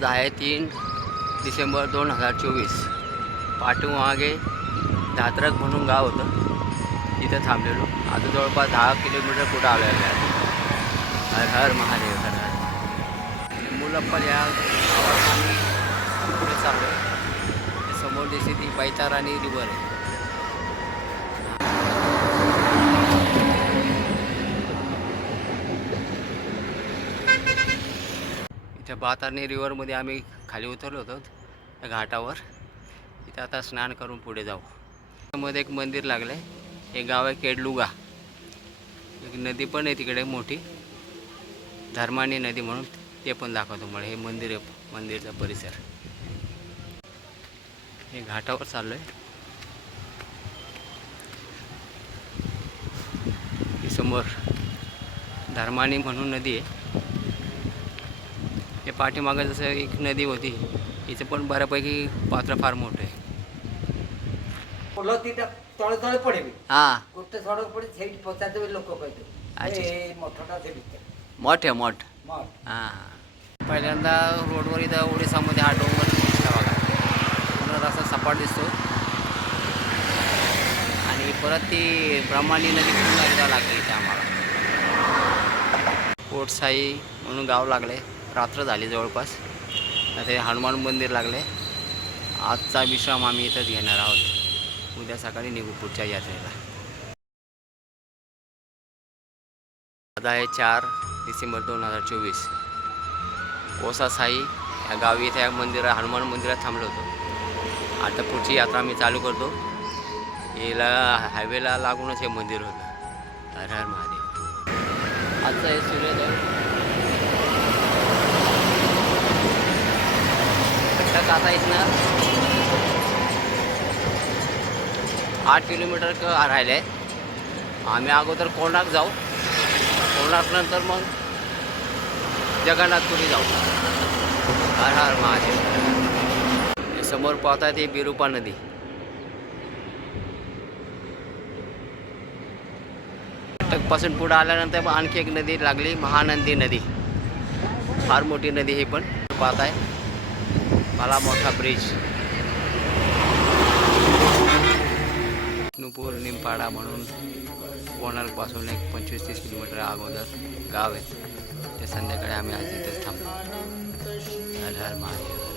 3 डिसेंबर 2024 पाठीमागे धात्रक म्हणून गाव होतं, तिथं थांबलेलो. आता जवळपास 10 किलोमीटर पुढे आलेलो आहे. हर हर महादेव, हर हर. मुलप्पल या गावात आम्ही पुढे चाललो आहे. समोर दिसते ती बैताराणी रिव्हर आहे. इथं बातारणी रिव्हरमध्ये आम्ही खाली उतरलो होतो त्या घाटावर. इथं आता स्नान करून पुढे जाऊ. मध्ये एक मंदिर लागलं आहे. हे गाव आहे केडलुगा. एक नदी पण आहे तिकडे मोठी, धर्माणी नदी म्हणून, ते पण दाखवतो मला. हे मंदिर आहे, मंदिरचा परिसर. हे घाटावर चाललो आहे. समोर धर्माणी म्हणून नदी आहे. हे पाठीमागं जसं एक नदी होती, हिचं पण बऱ्यापैकी पात्र फार मोठं आहे. ତଳେ ତଳେ ପଡିବି हां, ଗୋଟେ ସଡ଼କ ପଡି ସେଇଠି ପଚାରିଦେବେ ଲୋକ କହିଦେବେ अच्छा. ଏ ମଠଟା ସେ ଭିତରେ मठ आहे, मठ. ମଠ हां, पहिल्यांदा रोडवर इथं ओडिसामध्ये हा डोंगर दिसला बघा. पूर्ण रस्ता सपाट दिसतो आणि परत ती ब्रह्मांडी नदी पुन्हा एकदा लागली इथे आम्हाला. कोटसाई म्हणून गाव लागले. रात्र झाली जवळपास. आता हे हनुमान मंदिर लागले. आजचा विश्राम आम्ही इथंच घेणार आहोत. उद्या सकाळी निघू पुढच्या यात्रेला. आज आहे 4 डिसेंबर 2024. कोसा साई या गावी इथे या हनुमान मंदिरात थांबलो होतो. आता पुढची यात्रा आम्ही चालू करतो. याला हायवेला लागूनच हे मंदिर होतं. हर हर महादेव. आजचा हे सूर्योदय. आता इथनं 8 किलोमीटर राहिले आहे. आम्ही अगोदर कोणार्क जाऊ, कोणार्कनंतर मग जगन्नाथपुरी जाऊ. हर हर महादेव. समोर पाहताय ते बिरूपा नदी. पासून पुढे आल्यानंतर आणखी एक नदी लागली, महानंदी नदी. फार मोठी नदी ही पण. पाहताय मला मोठा ब्रिज. नुपूर निमपाडा म्हणून कोणार्कपासून एक 25-30 किलोमीटर अगोदर गाव आहे. ते संध्याकाळी आम्ही आज इथेच थांबलो. हर हर महादेव.